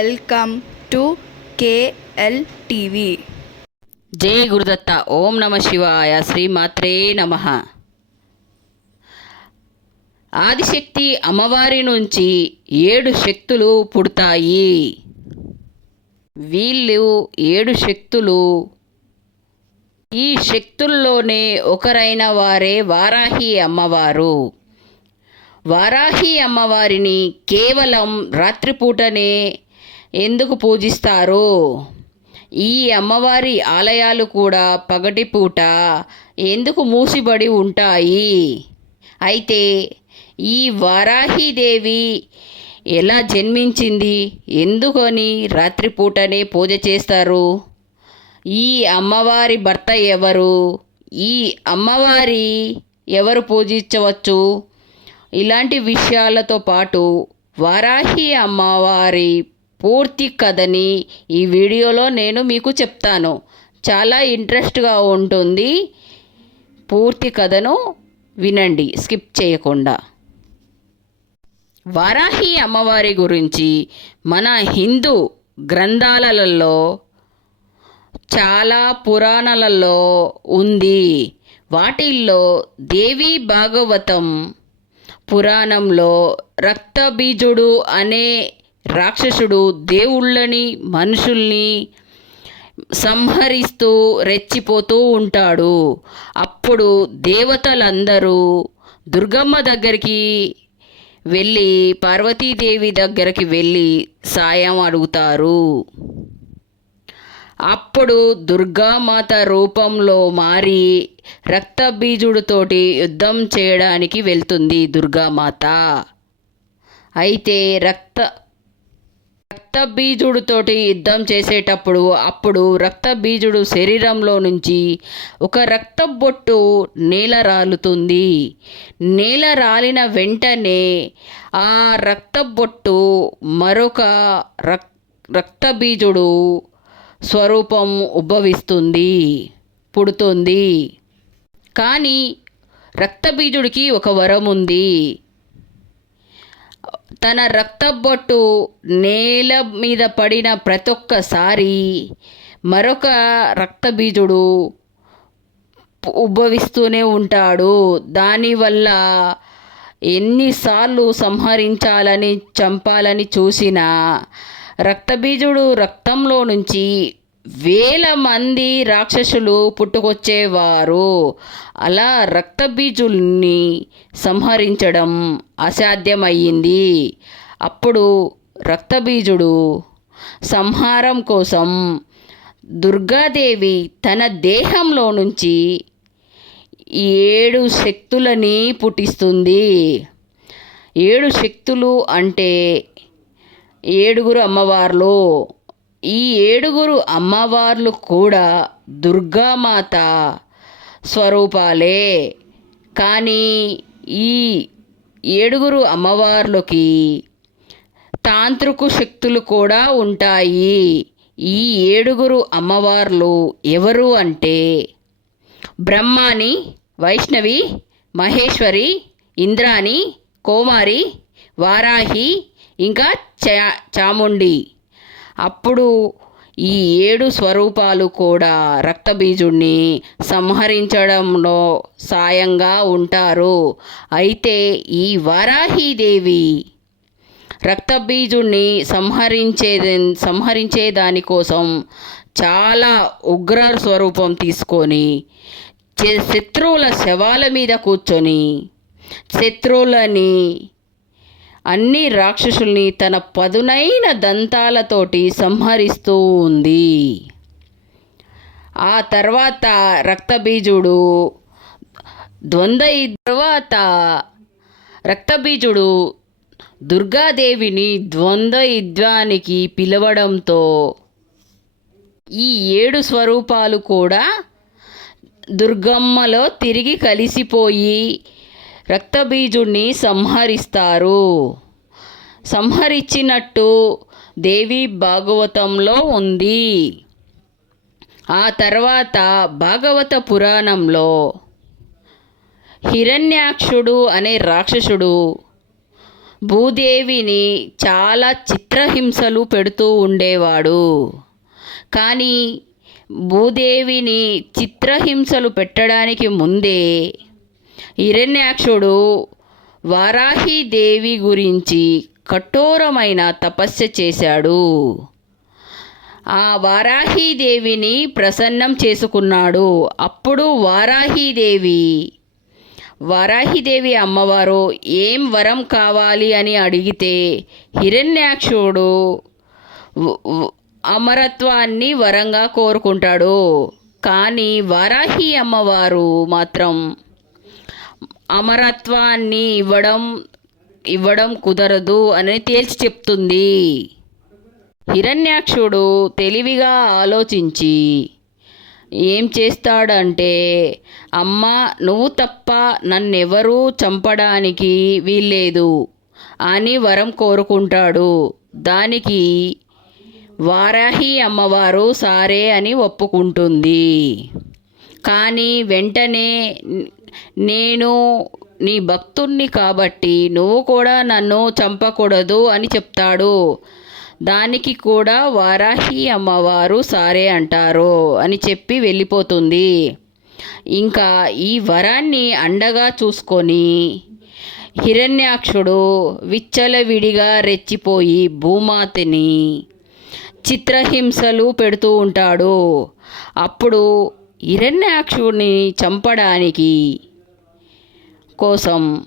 Welcome to KL TV. జై గురుదత్త. ఓం నమ శివాయ. శ్రీమాత్రే నమ. ఆదిశక్తి అమ్మవారి నుంచి ఏడు శక్తులు పుడతాయి. వీళ్ళు ఏడు శక్తులు. ఈ శక్తుల్లోనే ఒకరైన వారే వారాహి అమ్మవారు. వారాహి అమ్మవారిని కేవలం రాత్రిపూటనే ఎందుకు పూజిస్తారు? ఈ అమ్మవారి ఆలయాలు కూడా పగటిపూట ఎందుకు మూసిబడి ఉంటాయి? అయితే ఈ వారాహీదేవి ఎలా జన్మించింది? ఎందుకని రాత్రిపూటనే పూజ చేస్తారు? ఈ అమ్మవారి భర్త ఎవరు? ఈ అమ్మవారి ఎవరు పూజించవచ్చు? ఇలాంటి విషయాలతో పాటు వారాహి అమ్మవారి పూర్తి కథని ఈ వీడియోలో నేను మీకు చెప్తాను. చాలా ఇంట్రెస్ట్గా ఉంటుంది. పూర్తి కథను వినండి. స్కిప్ చేయకుండా. వారాహి అమ్మవారి గురించి మన హిందూ గ్రంథాలలో చాలా పురాణాలలో ఉంది. వాటిల్లో దేవి భాగవతం పురాణంలో రక్తబీజుడు అనే రాక్షసుడు దేవుళ్ళని మనుషుల్ని సంహరిస్తూ రెచ్చిపోతూ ఉంటాడు. అప్పుడు దేవతలందరూ దుర్గమ్మ దగ్గరికి వెళ్ళి పార్వతీదేవి దగ్గరికి వెళ్ళి సాయం అడుగుతారు. అప్పుడు దుర్గామాత రూపంలో మారి రక్తబీజుడితోటి యుద్ధం చేయడానికి వెళ్తుంది దుర్గామాత. అయితే రక్త రక్తబీజుడితోటి యుద్ధం చేసేటప్పుడు అప్పుడు రక్తబీజుడు శరీరంలో నుంచి ఒక రక్త బొట్టు నేల రాలుతుంది. నేల రాలిన వెంటనే ఆ రక్త బొట్టు మరొక రక్ రక్తబీజుడు స్వరూపం ఉద్భవిస్తుంది పుడుతుంది. కానీ రక్తబీజుడికి ఒక వరం ఉంది తన రక్తబొట్టు నేల మీద పడిన ప్రతి ఒక్కసారి మరొక రక్తబీజుడు ఉద్భవిస్తూనే ఉంటాడు. దానివల్ల ఎన్నిసార్లు సంహరించాలని చంపాలని చూసినా రక్తబీజుడు రక్తంలో నుంచి వేల మంది రాక్షసులు పుట్టుకొచ్చేవారు. అలా రక్తబీజుల్ని సంహరించడం అసాధ్యమయ్యింది. అప్పుడు రక్తబీజుడు సంహారం కోసం దుర్గాదేవి తన దేహంలో నుంచి ఏడు శక్తులని పుట్టిస్తుంది. ఏడు శక్తులు అంటే ఏడుగురు అమ్మవార్లు. ఈ ఏడుగురు అమ్మవార్లు కూడా దుర్గామాత స్వరూపాలే. కానీ ఈ ఏడుగురు అమ్మవార్లకి తాంత్రిక శక్తులు కూడా ఉంటాయి. ఈ ఏడుగురు అమ్మవార్లు ఎవరు అంటే బ్రహ్మాని వైష్ణవి మహేశ్వరి ఇంద్రాని కోమారి వారాహి ఇంకా చా చాముండి. అప్పుడు ఈ ఏడు స్వరూపాలు కూడా రక్తబీజుణ్ణి సంహరించడంలో సాయంగా ఉంటారు. అయితే ఈ వారాహీదేవి రక్తబీజుణ్ణి సంహరించే సంహరించే దానికోసం చాలా ఉగ్ర స్వరూపం తీసుకొని శత్రువుల శవాల మీద కూర్చొని శత్రువులని అన్ని రాక్షసుల్ని తన పదునైన దంతాలతోటి సంహరిస్తూ ఉంది. ఆ తర్వాత రక్తబీజుడు ద్వంద్వ తర్వాత రక్తబీజుడు దుర్గాదేవిని ద్వంద్వ యుద్ధానికి పిలవడంతో ఈ ఏడు స్వరూపాలు కూడా దుర్గమ్మలో తిరిగి కలిసిపోయి రక్తబీజుణ్ణి సంహరిస్తారు. సంహరించినట్టు దేవి భాగవతంలో ఉంది. ఆ తర్వాత భాగవత పురాణంలో హిరణ్యాక్షుడు అనే రాక్షసుడు భూదేవిని చాలా చిత్రహింసలు పెడుతూ ఉండేవాడు. కానీ భూదేవిని చిత్రహింసలు పెట్టడానికి ముందే హిరణ్యాక్షుడు వారాహిదేవి గురించి కఠోరమైన తపస్సు చేశాడు. ఆ వారాహీదేవిని ప్రసన్నం చేసుకున్నాడు. అప్పుడు వారాహీదేవి వారాహిదేవి అమ్మవారు ఏం వరం కావాలి? అని అడిగితే హిరణ్యాక్షుడు అమరత్వాన్ని వరంగా కోరుకుంటాడు. కానీ వారాహి అమ్మవారు మాత్రం అమరత్వాన్ని ఇవ్వడం ఇవ్వడం కుదరదు అని తేల్చి చెప్తుంది. హిరణ్యాక్షుడు తెలివిగా ఆలోచించి ఏం చేస్తాడంటే అమ్మ నువ్వు తప్ప నన్నెవరూ చంపడానికి వీల్లేదు అని వరం కోరుకుంటాడు. దానికి వారాహి అమ్మవారు సారే అని ఒప్పుకుంటుంది. కానీ వెంటనే నేను నీ భక్తుణ్ణి కాబట్టి నువ్వు కూడా నన్ను చంపకూడదు అని చెప్తాడు. దానికి కూడా వారాహి అమ్మవారు సారే అంటారు అని చెప్పి వెళ్ళిపోతుంది. ఇంకా ఈ వరాన్ని అండగా చూసుకొని హిరణ్యాక్షుడు విచ్చలవిడిగా రెచ్చిపోయి భూమాతని చిత్రహింసలు పెడుతూ ఉంటాడు. అప్పుడు హిరణ్యాక్షుడిని చంపడానికి కోసం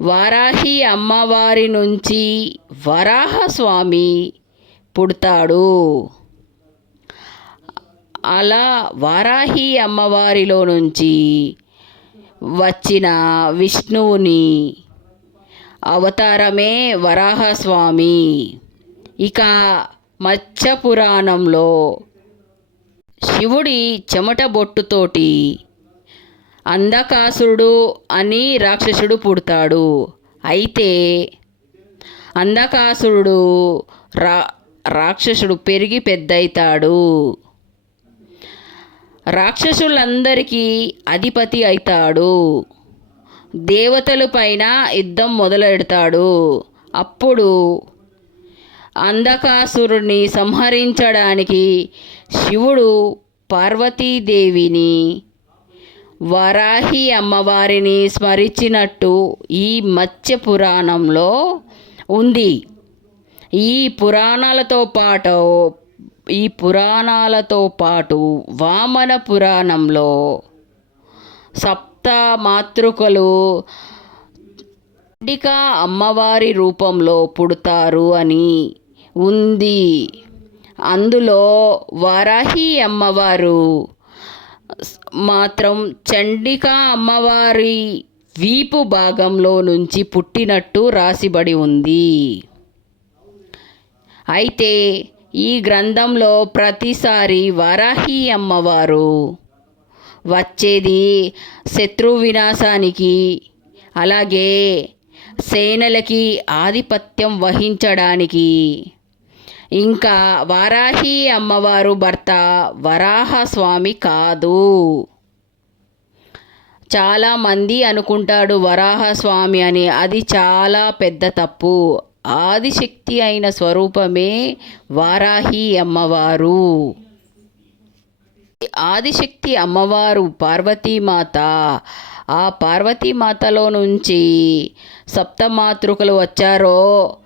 వారాహి అమ్మవారి నుంచి వరాహస్వామి పుడతాడు. అలా వారాహి అమ్మవారిలో నుంచి వచ్చిన విష్ణువుని అవతారమే వరాహస్వామి. ఇక మత్స్య పురాణంలో శివుడి చెమట బొట్టుతోటి అంధకాసురుడు అని రాక్షసుడు పుడతాడు. అయితే అంధకాసురుడు రా రాక్షసుడు పెరిగి పెద్దయితాడు. రాక్షసులందరికీ అధిపతి అవుతాడు దేవతల పైన యుద్ధం మొదలెడతాడు. అప్పుడు అంధకాసురుని సంహరించడానికి శివుడు పార్వతీదేవిని వరాహి అమ్మవారిని స్మరించినట్టు ఈ మత్స్య పురాణంలో ఉంది. ఈ పురాణాలతో పాటు ఈ పురాణాలతో పాటు వామన పురాణంలో సప్త మాతృకలు అమ్మవారి రూపంలో పుడతారు అని ఉంది. అందులో వారాహి అమ్మవారు. మాత్రం చండికా అమ్మవారి వీపు భాగంలో నుంచి పుట్టినట్టు రాసిబడి ఉంది. అయితే ఈ గ్రంథంలో ప్రతిసారి వారాహి అమ్మవారు వచ్చేది శత్రు వినాశానికి అలాగే సేనలకి ఆధిపత్యం వహించడానికి. ఇంకా వారాహి అమ్మవారు భర్త వరాహస్వామి కాదు. చాలామంది అనుకుంటాడు వరాహస్వామి అని. అది చాలా పెద్ద తప్పు. ఆదిశక్తి అయిన స్వరూపమే వారాహి అమ్మవారు. ఆదిశక్తి అమ్మవారు పార్వతీమాత. ఆ పార్వతీమాతలో నుంచి సప్తమాతృకలు వచ్చారో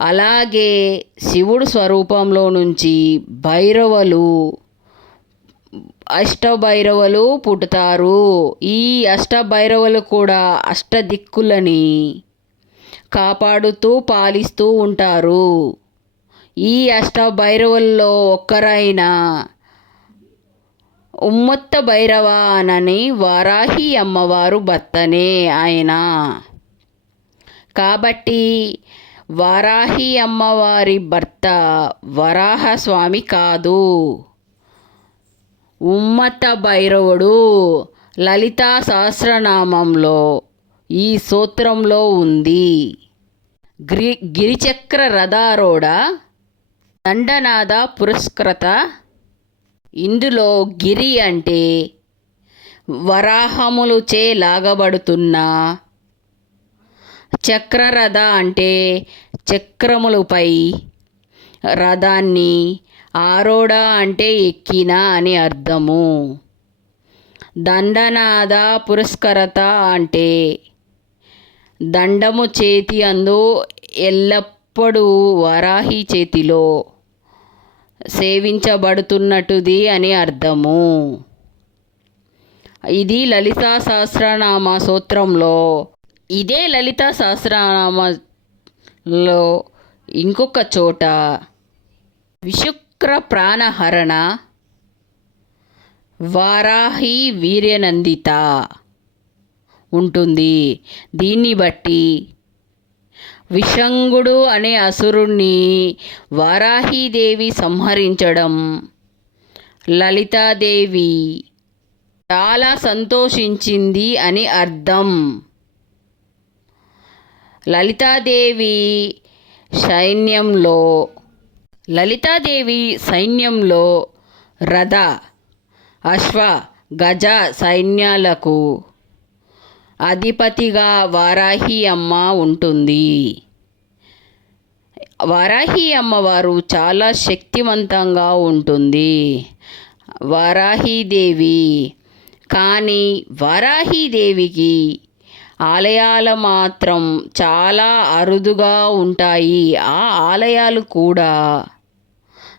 అలాగే శివుడు స్వరూపంలో నుంచి భైరవలు అష్టభైరవులు పుట్టుతారు ఈ అష్టభైరవులు కూడా అష్టదిక్కులని కాపాడుతూ పాలిస్తూ ఉంటారు. ఈ అష్టభైరవుల్లో ఒక్కరైన ఉమ్మత్త భైరవ అనని వారాహి అమ్మవారు భర్తనే ఆయన. కాబట్టి వారాహి అమ్మవారి భర్త వరాహస్వామి కాదు. ఉమ్మత భైరవుడు లలితా సహస్రనామంలో ఈ సూత్రంలో ఉంది. గిరి గిరిచక్ర రథారోడ దండనాద పురస్కృత ఇందులో గిరి అంటే వరాహములుచే లాగబడుతున్న చక్రరథ అంటే చక్రములపై రథాన్ని ఆరోడ అంటే ఎక్కిన అని అర్థము. దండనాద పురస్కరత అంటే దండము చేతి అందు ఎల్లప్పుడూ వరాహి చేతిలో సేవించబడుతున్నట్టుది అని అర్థము. ఇది లలితా సహస్రనామ సూత్రంలో ఇదే లలితా సహస్రనామలో ఇంకొక చోట. విశుక్ర ప్రాణహరణ వారాహి వీర్యనందిత ఉంటుంది. దీన్ని బట్టి విషంగుడు అనే అసురుణ్ణి వారాహీదేవి సంహరించడం లలితాదేవి చాలా సంతోషించింది అని అర్థం. లలితాదేవి సైన్యంలో లలితాదేవి సైన్యంలో రథ అశ్వ గజ సైన్యాలకు అధిపతిగా వారాహి అమ్మ ఉంటుంది. వారాహి అమ్మవారు చాలా శక్తివంతంగా ఉంటుంది. వారాహీదేవి కానీ వారాహీదేవికి ఆలయాలు మాత్రం చాలా అరుదుగా ఉంటాయి. ఆ ఆలయాలు కూడా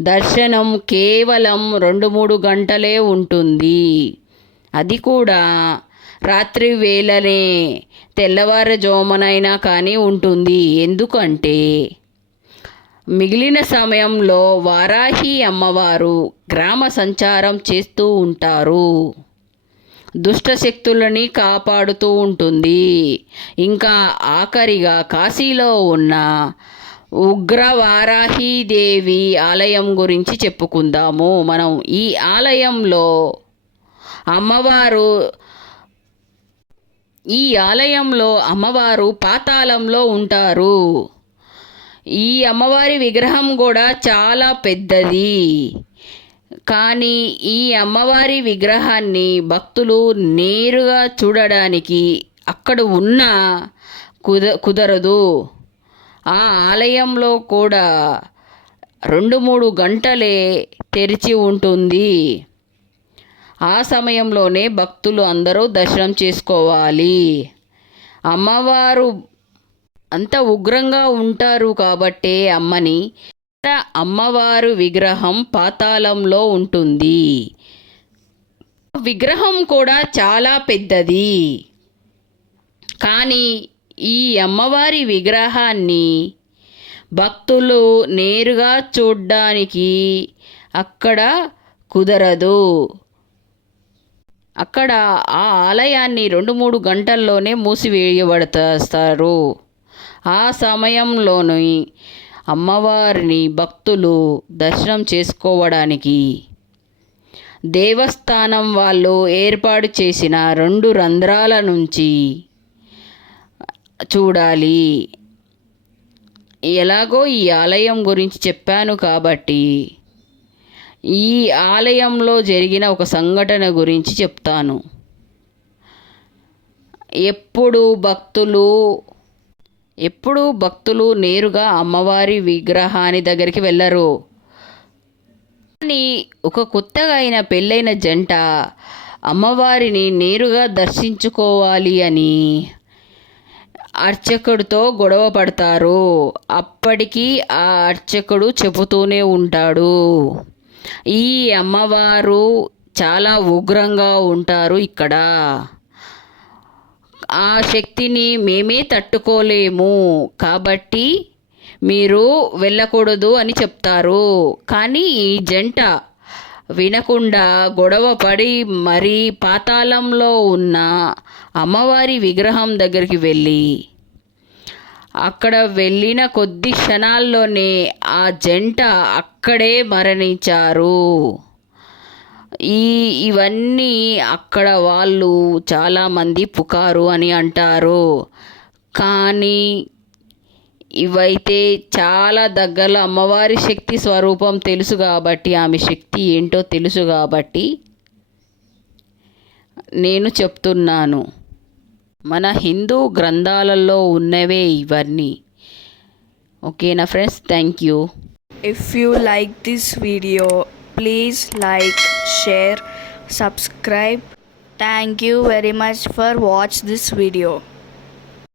దర్శనం కేవలం రెండు మూడు గంటలే ఉంటుంది. అది కూడా రాత్రి వేళనే తెల్లవారుజామునైనా కానీ ఉంటుంది. ఎందుకంటే మిగిలిన సమయంలో వారాహి అమ్మవారు గ్రామ సంచారం చేస్తూ ఉంటారు. దుష్ట శక్తులని కాపాడుతూ ఉంటుంది. ఇంకా ఆఖరిగా కాశీలో ఉన్న ఉగ్రవారాహీదేవి ఆలయం గురించి చెప్పుకుందాము. మనం ఈ ఆలయంలో అమ్మవారు ఈ ఆలయంలో అమ్మవారు పాతాళంలో ఉంటారు. ఈ అమ్మవారి విగ్రహం కూడా చాలా పెద్దది. కానీ ఈ అమ్మవారి విగ్రహాన్ని భక్తులు నేరుగా చూడడానికి అక్కడ ఉన్న కుద కుదరదు. ఆ ఆలయంలో కూడా రెండు మూడు గంటలే తెరిచి ఉంటుంది. ఆ సమయంలోనే భక్తులు అందరూ దర్శనం చేసుకోవాలి. అమ్మవారు అంత ఉగ్రంగా ఉంటారు కాబట్టే అమ్మని అమ్మవారు విగ్రహం పాతాళంలో ఉంటుంది. విగ్రహం కూడా చాలా పెద్దది. కానీ ఈ అమ్మవారి విగ్రహాన్ని భక్తులు నేరుగా చూడ్డానికి అక్కడ కుదరదు. అక్కడ ఆ ఆలయాన్ని రెండు మూడు గంటల్లోనే మూసివేయబడతారు. ఆ సమయంలోని అమ్మవారిని భక్తులు దర్శనం చేసుకోవడానికి దేవస్థానం వాళ్ళు ఏర్పాటు చేసిన రెండు రంధ్రాల నుంచి చూడాలి. ఎలాగో ఈ ఆలయం గురించి చెప్పాను కాబట్టి ఈ ఆలయంలో జరిగిన ఒక సంఘటన గురించి చెప్తాను. ఎప్పుడు భక్తులు ఎప్పుడూ భక్తులు నేరుగా అమ్మవారి విగ్రహాన్ని దగ్గరికి వెళ్ళరు. కానీ ఒక కొత్తగా అయిన పెళ్ళైన జంట అమ్మవారిని నేరుగా దర్శించుకోవాలి అని అర్చకుడితో గొడవ పడతారు. అప్పటికి ఆ అర్చకుడు చెబుతూనే ఉంటాడు. ఈ అమ్మవారు చాలా ఉగ్రంగా ఉంటారు ఇక్కడ. ఆ శక్తిని మేమే తట్టుకోలేము. కాబట్టి మీరు వెళ్ళకూడదు అని చెప్తారు. కానీ ఈ జంట వినకుండా గొడవ పడి మరీ పాతాళంలో ఉన్న అమ్మవారి విగ్రహం దగ్గరికి వెళ్ళి అక్కడ వెళ్ళిన కొద్ది క్షణాల్లోనే ఆ జంట అక్కడే మరణించారు. ఈ ఇవన్నీ అక్కడ వాళ్ళు చాలామంది పుకారు అని అంటారు. కానీ ఇవైతే చాలా దగ్గరలో అమ్మవారి శక్తి స్వరూపం తెలుసు కాబట్టి ఆమె శక్తి ఏంటో తెలుసు కాబట్టి నేను చెప్తున్నాను. మన హిందూ గ్రంథాలలో ఉన్నవే ఇవన్నీ. ఓకేనా friends? Thank you. If you like this video please like share, subscribe. Thank you very much for watch this video.